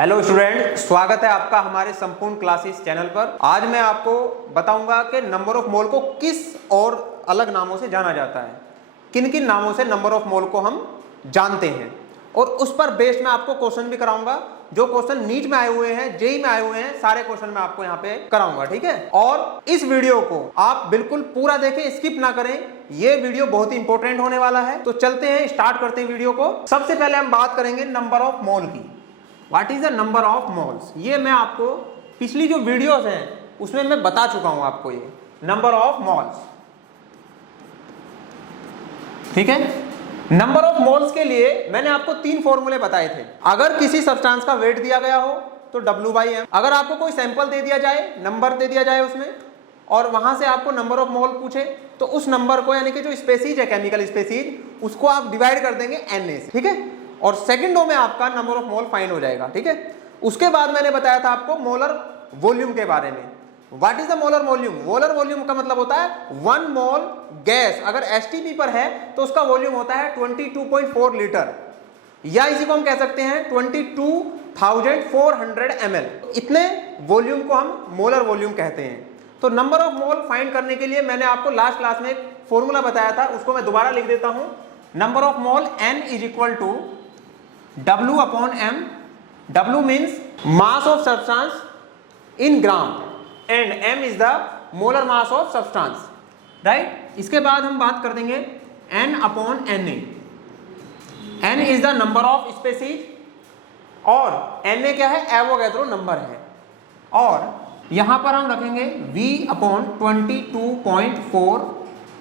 Hello student, स्वागत है आपका हमारे संपूर्ण क्लासेस चैनल पर। आज मैं आपको बताऊंगा कि नंबर ऑफ मोल को किस और अलग नामों से जाना जाता है, किन किन नामों से नंबर ऑफ मोल को हम जानते हैं, और उस पर बेस्ड मैं आपको क्वेश्चन भी कराऊंगा। जो क्वेश्चन नीट में आए हुए हैं, जेई में आए हुए हैं, सारे क्वेश्चन मैं आपको यहाँ पे कराऊंगा, ठीक है। और इस वीडियो को आप बिल्कुल पूरा देखें, स्किप ना करें, ये वीडियो बहुत ही इंपॉर्टेंट होने वाला है। तो चलते हैं, स्टार्ट करते हैं वीडियो को। सबसे पहले हम बात करेंगे नंबर ऑफ मोल की। What is the number of moles? ये मैं आपको पिछली जो वीडियोस हैं उसमें मैं बता चुका हूं आपको ये नंबर ऑफ मोल्स, ठीक है। नंबर ऑफ मोल्स के लिए मैंने आपको 3 फॉर्मूले बताए थे। अगर किसी सब्सटेंस का वेट दिया गया हो तो W/m। अगर आपको कोई सैंपल दे दिया जाए, नंबर दे दिया जाए उसमें, और वहां से आपको नंबर ऑफ मोल पूछे, तो उस नंबर को, यानी कि जो स्पेसीज है, केमिकल स्पेसीज, उसको आप डिवाइड कर देंगे Na से, ठीक है। और सेकंडों में आपका नंबर ऑफ मोल फाइंड हो जाएगा, ठीक है। उसके बाद मैंने बताया था आपको मोलर वॉल्यूम के बारे में। What is the molar volume? Molar volume का मतलब होता है 1 मोल गैस अगर एसटीपी पर है तो उसका वॉल्यूम होता है 22.4 लीटर, या इसी को हम कह सकते हैं 22,400 ml। इतने वॉल्यूम को हम मोलर वॉल्यूम कहते हैं। तो नंबर ऑफ मोल फाइंड करने के लिए मैंने आपको लास्ट क्लास में एक फॉर्मूला बताया था, उसको मैं दोबारा लिख देता हूं। Number of mole N is equal to W/m। W means mass of substance in gram and m is the molar mass of substance, right? इसके बाद हम बात कर देंगे N/Na। N is the number of species और Na क्या है? Avogadro number है। और यहां पर हम रखेंगे V/22.4,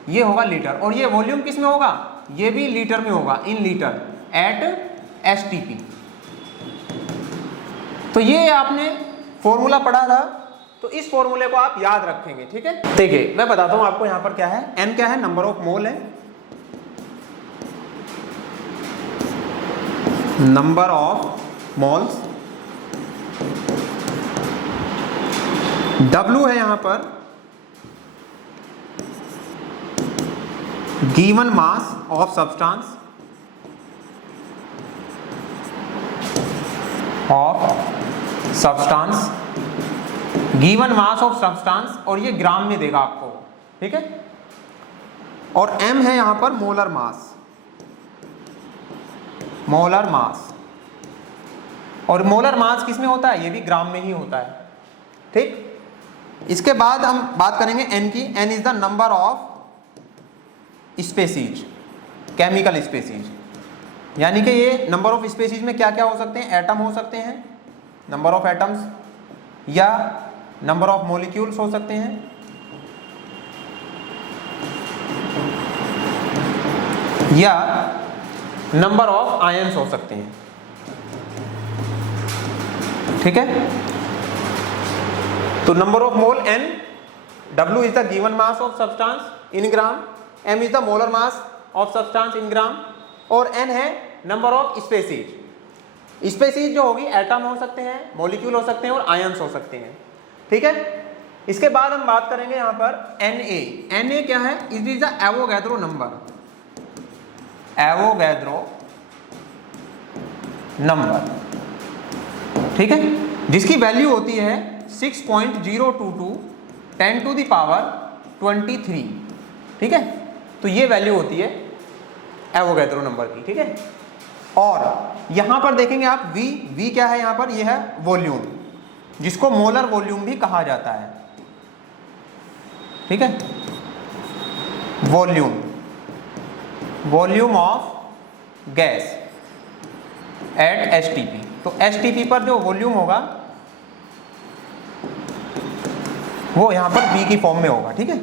ये होगा लीटर। और ये वॉल्यूम किस में होगा? ये भी लीटर में होगा, इन लीटर एट STP। तो ये आपने फॉर्मूला पढ़ा था, तो इस फॉर्मूले को आप याद रखेंगे, ठीक है। देखिए मैं बताता हूं आपको यहां पर क्या है। N क्या है? नंबर ऑफ मोल है। Number of moles. W है यहां पर given mass of substance, given mass of substance, और ये ग्राम में देगा आपको, ठीक है। और m है यहां पर मोलर मास, और मोलर मास किस में होता है? ये भी ग्राम में ही होता है, ठीक। इसके बाद हम बात करेंगे n की। n is the number of species, chemical species, यानी कि ये नंबर ऑफ स्पेसीज में क्या क्या हो सकते हैं? एटम हो सकते हैं, नंबर ऑफ एटम्स, या नंबर ऑफ मॉलिक्यूल्स हो सकते हैं, या नंबर ऑफ आयंस हो सकते हैं, ठीक है। तो number of mole N, W is the given mass of substance in gram, M is the molar mass of substance in gram, और N है नंबर ऑफ स्पेसीज। स्पेसीज जो होगी एटम हो सकते हैं, मॉलिक्यूल हो सकते हैं, और आयंस हो सकते हैं, ठीक है। इसके बाद हम बात करेंगे यहां पर Na क्या है? It is the Avogadro number, ठीक है, जिसकी वैल्यू होती है 6.022 10⁻23, ठीक है। तो ये वैल्यू होती है एवोगैड्रो नंबर की, ठीक है। और यहां पर देखेंगे आप V क्या है यहां पर? ये है वॉल्यूम, जिसको मोलर वॉल्यूम भी कहा जाता है, ठीक है। Volume of gas at STP। तो STP पर जो वॉल्यूम होगा वो यहां पर V की फॉर्म में होगा, ठीक है।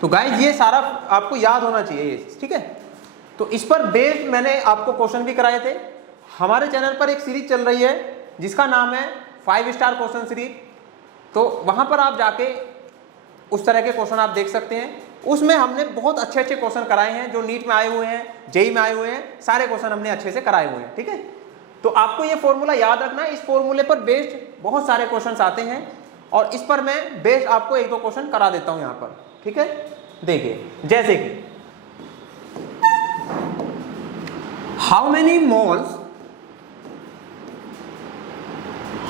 तो गाइस ये सारा आपको याद होना चाहिए, ठीक है। तो इस पर बेस्ड मैंने आपको क्वेश्चन भी कराए थे। हमारे चैनल पर एक सीरीज चल रही है जिसका नाम है 5 स्टार क्वेश्चन सीरीज। तो वहां पर आप जाके उस तरह के क्वेश्चन आप देख सकते हैं। उसमें हमने बहुत अच्छे अच्छे क्वेश्चन कराए हैं, जो नीट में आए हुए हैं, जेई में आए हुए हैं, सारे क्वेश्चन हमने अच्छे से कराए हुए हैं, ठीक है। तो आपको ये फॉर्मूला याद रखना है। इस फॉर्मूले पर बेस्ड बहुत सारे क्वेश्चन आते हैं, और इस पर मैं बेस्ड आपको 1-2 क्वेश्चन करा देता हूं यहां पर, ठीक है। देखिए जैसे कि how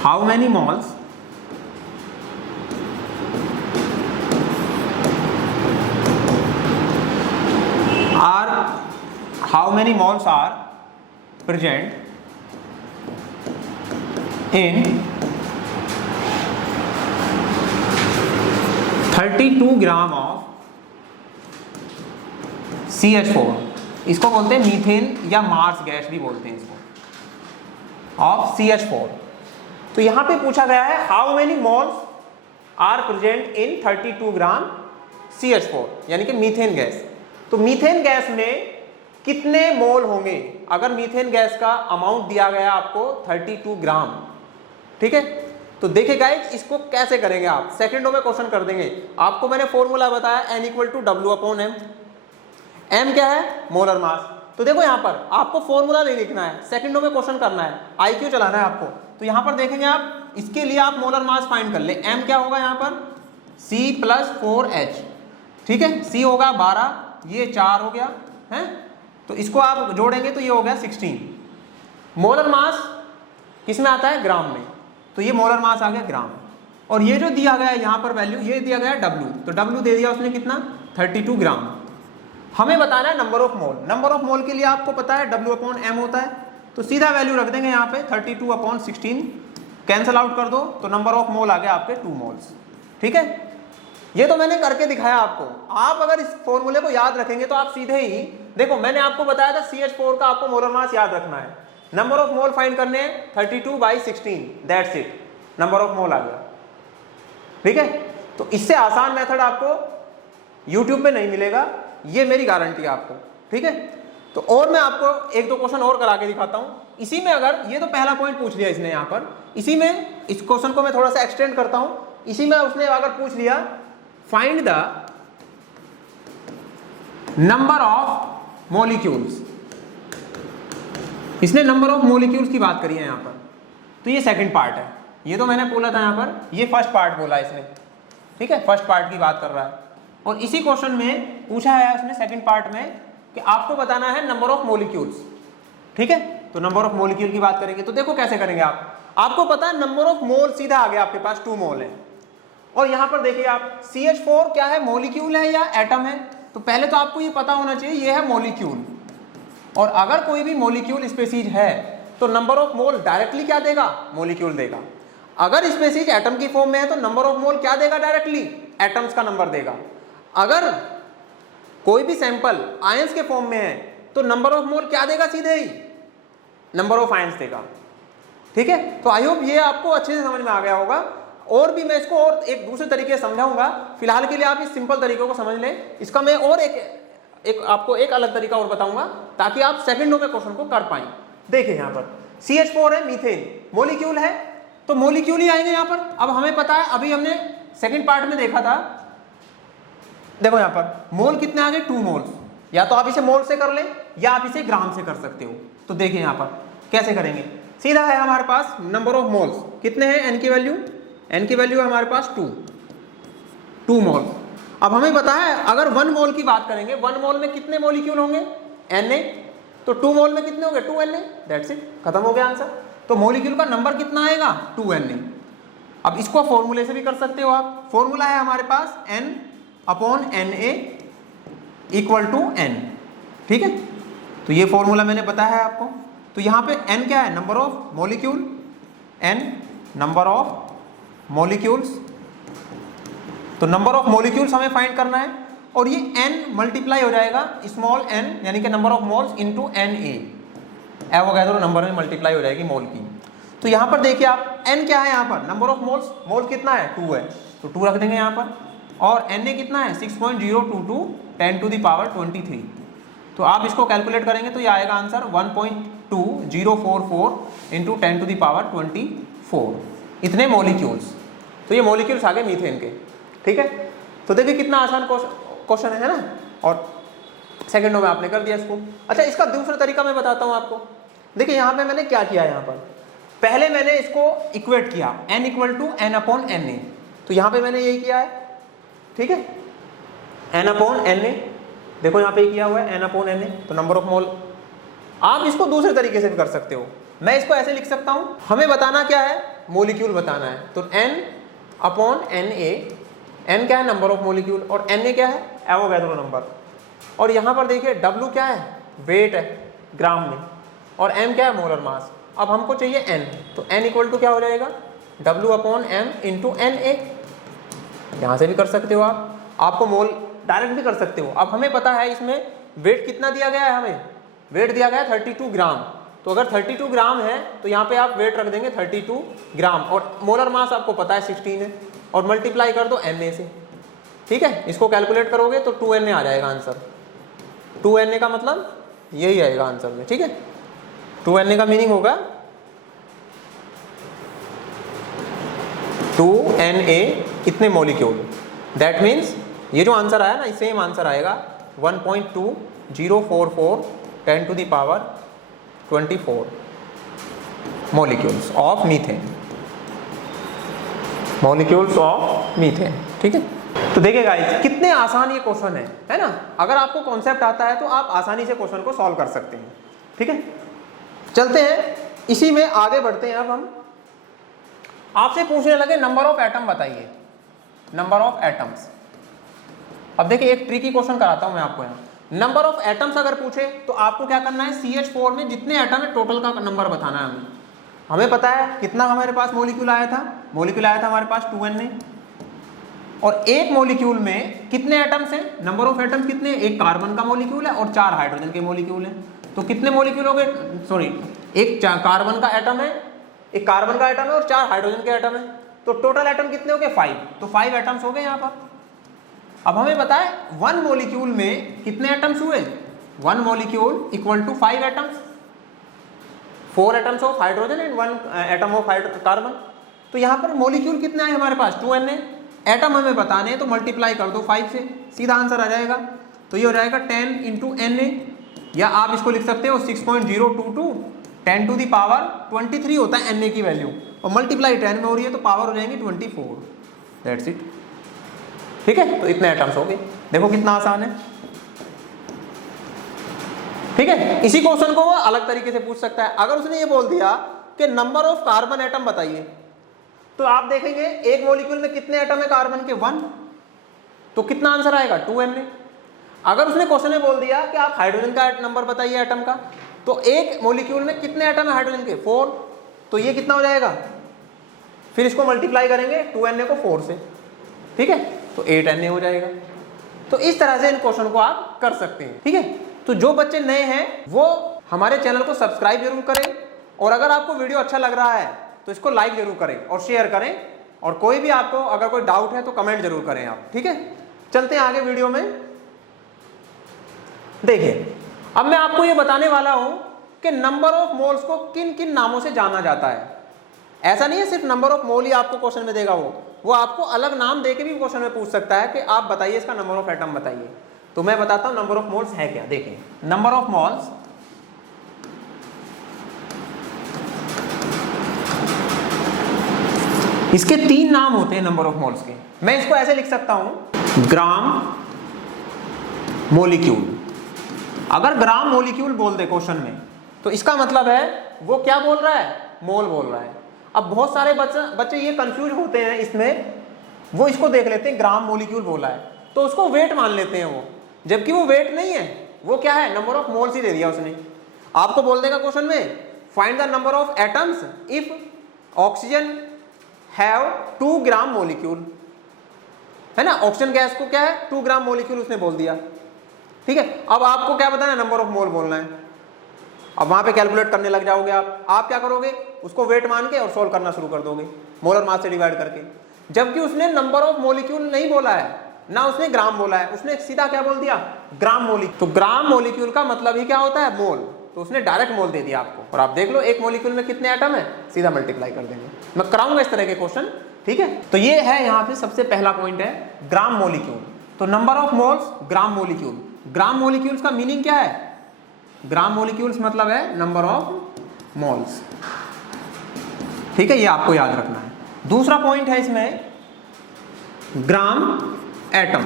how many moles are present in 32 gram of CH4, इसको बोलते हैं मीथेन या मार्स गैस भी बोलते हैं इसको, ऑफ CH4। तो यहां पे पूछा गया है how many moles are present in 32 gram CH4 यानी कि मीथेन गैस। तो मीथेन गैस में कितने मोल होंगे? अगर मीथेन गैस का अमाउंट दिया गया आपको 32 ग्राम, ठीक है, तो देखिए गाइस इसको कैसे करेंगे आप, सेकंडों में क्वेश्चन कर देंगे। आपको मैंने फॉर्मूला बताया N = W/M। M क्या है? Molar mass. तो देखो यहां पर आपको फॉर्मूला नहीं लिखना है, सेकंडों में क्वेश्चन करना है, IQ चलाना है आपको। तो यहां पर देखेंगे आप, इसके लिए आप मोलर मास फाइंड कर ले। M क्या होगा यहाँ पर? C + 4H, ठीक है, C होगा 12, ये 4 हो गया है, तो इसको आप जोड़ेंगे तो ये हो गया 16। मोलर मास किस में आता है? ग्राम में। तो ये मोलर मास आ गया ग्राम। और ये जो दिया गया है यहाँ पर वैल्यू, ये दिया गया है W, तो W दे दिया उसने कितना? 32 ग्राम। हमें बताना है number of mole. Number of मोल के लिए आपको पता है W/M होता है, तो सीधा वैल्यू रख देंगे यहाँ पे 32/16, कैंसल आउट कर दो तो नंबर ऑफ मोल आ गया आपके 2 मोल्स। ठीक है, ये तो मैंने करके दिखाया आपको। आप अगर इस फॉर्मूले को याद रखेंगे तो आप सीधे ही देखो, मैंने आपको बताया था CH4 का आपको मोलर मास याद रखना है, नंबर ऑफ मोल फाइंड करने हैं 32/16, that's it, number of mole आ गया। ठीक है, तो इससे आसान मेथड आपको YouTube पे नहीं मिलेगा, ये मेरी गारंटी है आपको। ठीक है, तो और मैं आपको 1-2 क्वेश्चन और करा के दिखाता हूं इसी में। अगर ये तो पहला पॉइंट पूछ लिया इसने यहाँ पर, इसी में इस क्वेश्चन को मैं थोड़ा सा एक्सटेंड करता हूं। इसी में उसने अगर पूछ लिया find the number of molecules, इसने नंबर ऑफ मॉलिक्यूल्स की बात करी है यहाँ पर, तो ये सेकंड पार्ट है। ये तो मैंने बोला था यहाँ पर, ये फर्स्ट पार्ट बोला इसने। ठीक है, फर्स्ट पार्ट की बात कर रहा है, और इसी क्वेश्चन में पूछा है उसने सेकंड पार्ट में कि आपको बताना है नंबर ऑफ मॉलिक्यूल्स। ठीक है, तो नंबर ऑफ मॉलिक्यूल की बात करेंगे तो देखो कैसे करेंगे आप। आपको पता है नंबर ऑफ मोल सीधा आ गया आपके पास, 2 मोल है। और यहां पर देखिए आप, CH4 क्या है? मॉलिक्यूल है या एटम है? तो पहले तो आपको ये पता होना चाहिए ये है मॉलिक्यूल। और अगर कोई भी मॉलिक्यूल स्पीशीज है तो नंबर ऑफ मोल डायरेक्टली क्या देगा? मॉलिक्यूल देगा। अगर स्पीशीज एटम की फॉर्म में है तो नंबर ऑफ मोल क्या देगा? डायरेक्टली एटम्स का नंबर देगा। अगर कोई भी सैंपल आयंस के फॉर्म में है तो नंबर ऑफ मोल क्या देगा? सीधे ही नंबर ऑफ आयंस देगा। ठीक है, तो आई होप ये आपको अच्छे से समझ में आ गया होगा। और भी मैं इसको और एक दूसरे तरीके से समझाऊंगा, फिलहाल के लिए आप इस सिंपल तरीकों को समझ लें। इसका मैं और आपको एक अलग तरीका और बताऊंगा ताकि आप सेकंडों में क्वेश्चन को कर पाएं। देखिए यहाँ पर CH4 है, मीथेन मॉलिक्यूल है, तो मॉलिक्यूल ही आएंगे यहाँ पर। अब हमें पता है, अभी हमने सेकंड पार्ट में देखा था, देखो यहाँ पर मोल कितने आ गए? 2 मोल्स। या तो आप इसे मोल से कर लें या आप इसे ग्राम से कर सकते हो। तो देखिए यहाँ पर कैसे करेंगे। सीधा है हमारे पास नंबर ऑफ मोल्स कितने हैं? N की वैल्यू है हमारे पास 2 मोल। अब हमें पता है अगर 1 मोल की बात करेंगे, 1 मोल में कितने मॉलिक्यूल होंगे? Na। तो 2 मोल में कितने होंगे? 2Na, दैट्स इट, खत्म हो गया आंसर। तो मॉलिक्यूल का नंबर कितना आएगा? 2Na। अब इसको फॉर्मूले से भी कर सकते हो आप। फॉर्मूला है हमारे पास N/Na = N। ठीक है, तो ये फॉर्मूला मैंने बताया है आपको। तो यहाँ पे N क्या है? Number of molecule, N number of molecules. तो नंबर ऑफ मॉलिक्यूल्स हमें फाइंड करना है, और ये n मल्टीप्लाई हो जाएगा स्मॉल n यानी कि number of moles into Na। वो कहते हो नंबर में मल्टीप्लाई हो जाएगी मोल की। तो यहाँ पर देखिए आप, n क्या है यहाँ पर? नंबर ऑफ मोल्स, मोल कितना है? 2 है, तो 2 रख देंगे यहाँ पर। और Na कितना है? 6.022 10⁻23। तो आप इसको कैलकुलेट करेंगे तो ये आएगा आंसर 1.2044 इंटू 10⁻24, इतने मॉलिक्यूल्स। तो ये मॉलिक्यूल्स आ गए मीथेन के। ठीक है, तो देखिए कितना आसान क्वेश्चन है ना, और सेकंडों में आपने कर दिया इसको। अच्छा, इसका दूसरा तरीका मैं बताता हूं आपको। देखिए यहाँ पे मैंने क्या किया, यहाँ पर पहले मैंने इसको इक्वेट किया, N = N/Na। तो यहाँ पे मैंने यही किया है। ठीक है, N/Na, देखो यहाँ पे किया हुआ है N/Na, तो नंबर ऑफ मोल। आप इसको दूसरे तरीके से भी कर सकते हो। मैं इसको ऐसे लिख सकता हूं, हमें बताना क्या है? मोलिक्यूल बताना है, तो n अपॉन Na, n क्या है नंबर ऑफ मोलिक्यूल और Na क्या है एवोगैड्रो नंबर। और यहाँ पर देखिए W क्या है वेट है ग्राम में और m क्या है मोलर मास। अब हमको चाहिए n, तो n इक्वल टू क्या हो जाएगा W upon m into Na। यहाँ से भी कर सकते हो आप, आपको मोल डायरेक्ट भी कर सकते हो। अब हमें पता है इसमें वेट कितना दिया गया है, हमें वेट दिया गया है 32 ग्राम। तो अगर 32 ग्राम है तो यहाँ पे आप वेट रख देंगे 32 ग्राम और मोलर मास आपको पता है 16 है और मल्टीप्लाई कर दो Na से। ठीक है, इसको कैलकुलेट करोगे तो 2Na आ जाएगा आंसर। 2Na का मतलब यही आएगा आंसर में। ठीक है, 2Na का मीनिंग होगा 2Na इतने मोलिक्यूल। दैट मीन्स ये जो आंसर आया ना सेम आंसर आएगा 1.2044 10 to the power 24 molecules of methane, molecules of methane। ठीक है, तो देखिए गाइस कितने आसान ये क्वेश्चन है ना। अगर आपको कॉन्सेप्ट आता है तो आप आसानी से क्वेश्चन को सॉल्व कर सकते हैं। ठीक है, चलते हैं इसी में आगे बढ़ते हैं। अब हम आपसे पूछने लगे नंबर ऑफ एटम बताइए, नंबर ऑफ एटम्स। अब देखिए एक ट्रिकी क्वेश्चन कराता हूं मैं आपको यहाँ। नंबर ऑफ एटम्स अगर पूछे तो आपको क्या करना है, CH4 में जितने एटम है टोटल का नंबर बताना है हमें। हमें पता है कितना हमारे पास मोलिक्यूल आया था, मोलिक्यूल आया था हमारे पास 2Na और एक मोलिक्यूल में कितने एटम्स हैं, नंबर ऑफ एटम्स कितने, एक कार्बन का मोलिक्यूल है और 4 हाइड्रोजन के मोलिक्यूल हैं। तो कितने मोलिक्यूल हो गए, सॉरी एक कार्बन का एटम है, एक कार्बन का एटम है और 4 हाइड्रोजन के एटम है। तो टोटल एटम कितने हो गए 5, तो 5 एटम्स हो गए यहाँ पर। अब हमें पता है 1 मोलिक्यूल में कितने एटम्स हुए, 1 molecule equal to 5 atoms, 4 atoms of hydrogen and 1 atom of carbon. तो यहाँ पर मोलिक्यूल कितने आए हमारे पास 2Na, एटम हमें बताने हैं तो मल्टीप्लाई कर दो 5 से, सीधा आंसर आ जाएगा। तो ये हो जाएगा 10 इंटू Na, या आप इसको लिख सकते हो 6.022 10 to the power 23 होता है Na की वैल्यू और मल्टीप्लाई 10 में हो रही है तो पावर हो जाएंगी 24। That's it. ठीक है, तो इतने एटम्स हो गए। देखो कितना आसान है। ठीक है, इसी क्वेश्चन को वो अलग तरीके से पूछ सकता है। अगर उसने ये बोल दिया कि नंबर ऑफ कार्बन एटम बताइए, तो आप देखेंगे एक मॉलिक्यूल में कितने एटम है कार्बन के 1, तो कितना आंसर आएगा 2Na। अगर उसने क्वेश्चन में बोल दिया कि आप हाइड्रोजन का नंबर बताइए एटम का, तो एक मॉलिक्यूल में कितने एटम है हाइड्रोजन के 4, तो ये कितना हो जाएगा, फिर इसको मल्टीप्लाई करेंगे 2Na को 4 से। ठीक है, तो 8Na हो जाएगा। तो इस तरह से इन क्वेश्चन को आप कर सकते हैं। ठीक है, तो जो बच्चे नए हैं वो हमारे चैनल को सब्सक्राइब जरूर करें और अगर आपको वीडियो अच्छा लग रहा है तो इसको लाइक जरूर करें और शेयर करें, और कोई भी आपको अगर कोई डाउट है तो कमेंट जरूर करें आप। ठीक है, चलते हैं आगे वीडियो में। देखिए अब मैं आपको ये बताने वाला हूं कि नंबर ऑफ मोल्स को किन किन नामों से जाना जाता है। ऐसा नहीं है सिर्फ नंबर ऑफ मोल ही आपको क्वेश्चन में देगा, वो आपको अलग नाम देके भी क्वेश्चन में पूछ सकता है कि आप बताइए इसका नंबर ऑफ एटम बताइए। तो मैं बताता हूं नंबर ऑफ मोल्स है क्या। देखें नंबर ऑफ मोल्स, इसके 3 नाम होते हैं नंबर ऑफ मोल्स के। मैं इसको ऐसे लिख सकता हूं ग्राम मोलिक्यूल। अगर ग्राम मोलिक्यूल बोल दे क्वेश्चन में तो इसका मतलब है वो क्या बोल रहा है, मोल बोल रहा है। अब बहुत सारे बच्चे ये कंफ्यूज होते हैं इसमें, वो इसको देख लेते हैं ग्राम मोलिक्यूल बोला है तो उसको वेट मान लेते हैं वो, जबकि वो वेट नहीं है, वो क्या है नंबर ऑफ मोल्स ही दे दिया उसने। आपको बोल देगा क्वेश्चन में find the number of atoms if oxygen have 2 gram molecule, है ना, ऑक्सीजन गैस को क्या है 2 ग्राम मोलिक्यूल उसने बोल दिया। ठीक है, अब आपको क्या बताना है, नंबर ऑफ मोल बोलना है। अब वहां पे कैलकुलेट करने लग जाओगे आप क्या करोगे, उसको वेट मान के और सोल्व करना शुरू कर दोगे मोलर मास से डिवाइड करके, जबकि उसने नंबर ऑफ मोलिक्यूल नहीं बोला है, ना उसने ग्राम बोला है, उसने सीधा क्या बोल दिया ग्राम मोलिक्यूल। तो ग्राम मोलिक्यूल का मतलब ही क्या होता है मोल, तो उसने डायरेक्ट मोल दे दिया आपको। और आप देख लो एक मोलिक्यूल में कितने एटम है, सीधा मल्टीप्लाई कर देंगे। मैं कराऊंगा इस तरह के क्वेश्चन। ठीक है, तो ये है यहाँ पे सबसे पहला पॉइंट है ग्राम मोलिक्यूल। तो number of moles gram molecule. Gram molecules का मीनिंग क्या है, ग्राम मोलिक्यूल्स मतलब है नंबर ऑफ मोल्स। ठीक है, ये आपको याद रखना है। दूसरा पॉइंट है इसमें ग्राम एटम।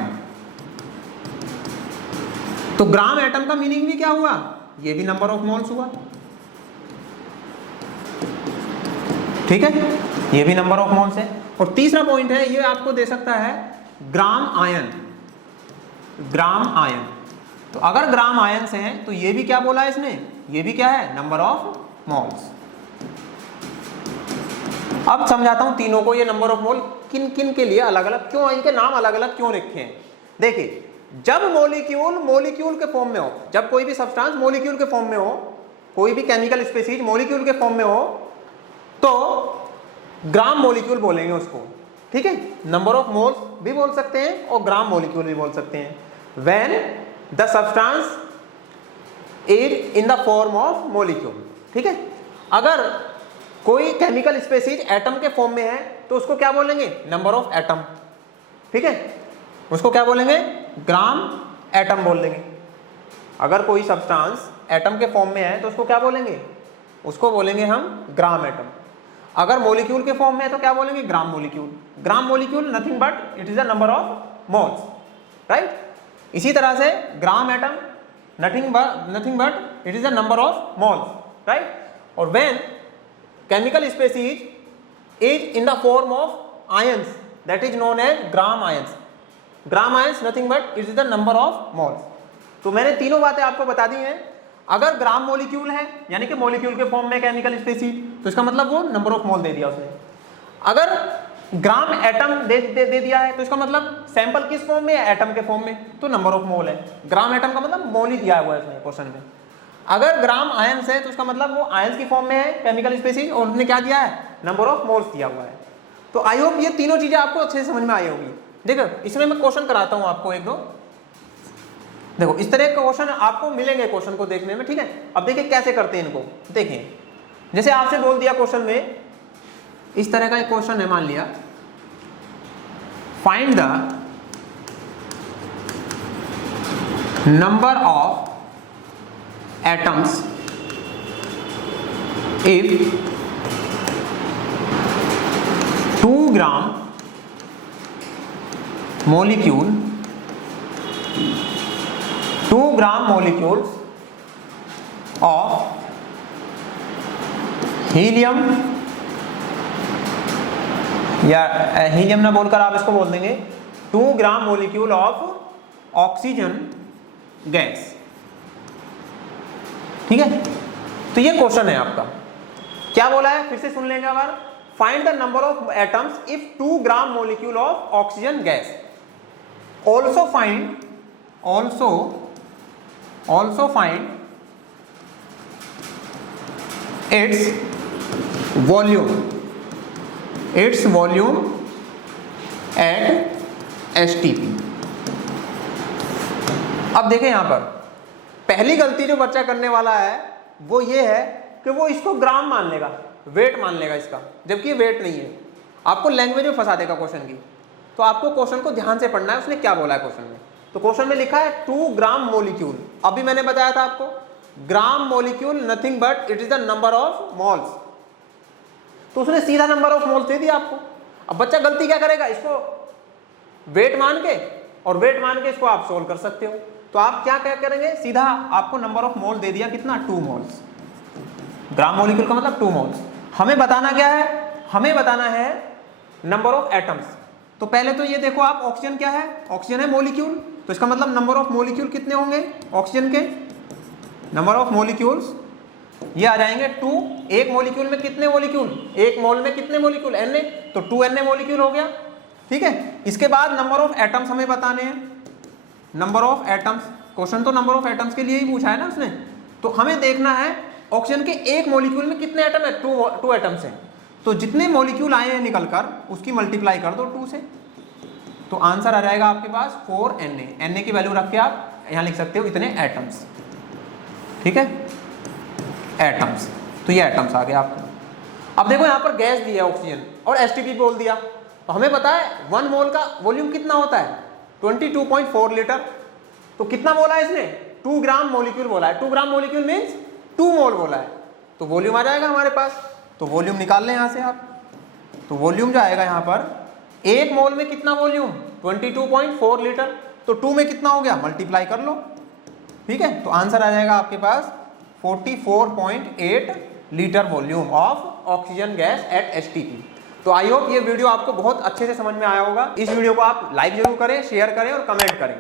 तो ग्राम एटम का मीनिंग भी क्या हुआ, ये भी नंबर ऑफ मोल्स हुआ। ठीक है, ये भी नंबर ऑफ मोल्स है। और तीसरा पॉइंट है, ये आपको दे सकता है ग्राम आयन। ग्राम आयन, तो अगर ग्राम आयन से है तो ये भी क्या बोला है इसने, ये भी क्या है, नंबर ऑफ मोल्स। अब समझाता हूं तीनों को, ये नंबर ऑफ मोल किन किन के लिए अलग अलग क्यों, इनके नाम अलग अलग क्यों रखे हैं। देखिए, जब मॉलिक्यूल के फॉर्म में हो, जब कोई भी सब्सटेंस मॉलिक्यूल के फॉर्म में हो, कोई भी केमिकल स्पीशीज मॉलिक्यूल के फॉर्म में हो, तो ग्राम मॉलिक्यूल बोलेंगे उसको। ठीक है, नंबर ऑफ मोल्स भी बोल सकते हैं और ग्राम मॉलिक्यूल भी बोल सकते हैं। When the substance is in the form of molecule. ठीक है, अगर कोई केमिकल स्पीशीज एटम के फॉर्म में है तो उसको क्या बोलेंगे, नंबर ऑफ एटम। ठीक है, उसको क्या बोलेंगे, ग्राम एटम बोल देंगे। अगर कोई सब्सटेंस एटम के फॉर्म में है तो उसको क्या बोलेंगे, उसको बोलेंगे हम ग्राम एटम। अगर मॉलिक्यूल के फॉर्म में है तो क्या बोलेंगे, gram molecule. Gram molecule nothing but it is the number of moles, right. इसी तरह से gram atom nothing but it is the number of moles, right. और when chemical species is in the form of ions, that is known as gram ions. Gram ions nothing but it is the number of moles. तो मैंने तीनों बातें आपको बता दी हैं। अगर gram molecule है, यानी कि मॉलिक्यूल के फॉर्म में केमिकल स्पीशीज, तो इसका मतलब वो नंबर ऑफ मोल दे दिया उसने। अगर ग्राम एटम दे दिया है तो इसका मतलब सैंपल किस फॉर्म में है, एटम के फॉर्म में, तो नंबर ऑफ मोल है। ग्राम एटम का मतलब मोल ही दिया हुआ है इसमें क्वेश्चन में। अगर ग्राम आयंस है तो इसका मतलब वो आयंस की फॉर्म में है केमिकल स्पीशीज, और उसने क्या दिया है, नंबर ऑफ मोल्स दिया हुआ है। तो आई होप ये तीनों चीजें आपको अच्छे से समझ में आई होगी। देखो, इसमें मैं क्वेश्चन कराता हूं आपको एक दो। देखो, इस तरह के क्वेश्चन आपको मिलेंगे क्वेश्चन को देखने में। ठीक है, अब देखिए कैसे करते हैं इनको। देखिए, जैसे आपसे बोल दिया क्वेश्चन में, इस तरह का एक क्वेश्चन है, मान लिया find the number of atoms if 2 gram molecule 2 gram molecules of helium, या हीलियम ना बोलकर आप इसको बोल देंगे 2 gram molecule of oxygen gas. ठीक है, तो ये क्वेश्चन है आपका। क्या बोला है, फिर से सुन लेंगे एक बार। Find the number of atoms if 2 gram molecule of oxygen gas. Also find its volume at STP। अब देखें यहां पर पहली गलती जो बच्चा करने वाला है वो ये है कि वो इसको ग्राम मान लेगा, वेट मान लेगा इसका, जबकि ये वेट नहीं है। आपको लैंग्वेज में फंसा देगा क्वेश्चन की। तो आपको क्वेश्चन को ध्यान से पढ़ना है, उसने क्या बोला है क्वेश्चन में। तो क्वेश्चन में लिखा है 2 ग्राम मोलिक्यूल। अभी मैंने बताया था आपको, gram molecule nothing but it is the number of moles. तो उसने सीधा नंबर ऑफ मोल्स दे दिया आपको। अब बच्चा गलती क्या करेगा, इसको वेट मान के, और वेट मान के इसको आप सोल्व कर सकते हो। तो आप क्या करेंगे, सीधा आपको नंबर ऑफ मोल दे दिया, कितना, 2 मोल्स। ग्राम मोलिक्यूल का मतलब 2 मोल्स। हमें बताना क्या है, हमें बताना है नंबर ऑफ एटम्स। तो पहले तो ये देखो आप, ऑक्सीजन क्या है, ऑक्सीजन है मॉलिक्यूल, तो इसका मतलब नंबर ऑफ मॉलिक्यूल कितने होंगे ऑक्सीजन के, नंबर ऑफ मॉलिक्यूल्स ये आ जाएंगे 2। एक मॉलिक्यूल में कितने मॉलिक्यूल, एक मोल में कितने मॉलिक्यूल, Na, तो 2 Na मॉलिक्यूल हो गया। ठीक है, इसके बाद नंबर ऑफ एटम्स हमें बताने हैं। नंबर ऑफ एटम्स, क्वेश्चन तो नंबर ऑफ एटम्स के लिए ही पूछा है ना उसने। तो हमें देखना है ऑक्सीजन के एक मॉलिक्यूल में कितने एटम है, 2 एटम्स हैं। तो जितने मॉलिक्यूल आए हैं निकलकर उसकी मल्टीप्लाई कर दो 2 से, तो आंसर आ जाएगा आपके पास 4 Na की वैल्यू रख के आप यहां लिख सकते हो इतने एटम्स। ठीक है, एटम्स, तो ये एटम्स आ गए आपको। अब देखो यहां पर गैस दी है ऑक्सीजन और एसटीपी बोल दिया, तो हमें पता है 1 मोल का वॉल्यूम कितना होता है, 22.4 लीटर। तो कितना बोला है इसने, 2 ग्राम मोलिक्यूल बोला है। 2 ग्राम मोलिक्यूल मीन्स 2 मोल बोला है, तो वॉल्यूम आ जाएगा हमारे पास। तो वॉल्यूम निकाल लें यहां से आप। तो वॉल्यूम जो आएगा यहां पर, 1 मोल में कितना वॉल्यूम, 22.4 लीटर। तो 2 में कितना हो गया, मल्टीप्लाई कर लो। ठीक है, तो आंसर आ जाएगा आपके पास 44.8 litre volume of oxygen gas at STP. तो आई होप ये वीडियो आपको बहुत अच्छे से समझ में आया होगा। इस वीडियो को आप लाइक जरूर करें, शेयर करें और कमेंट करें।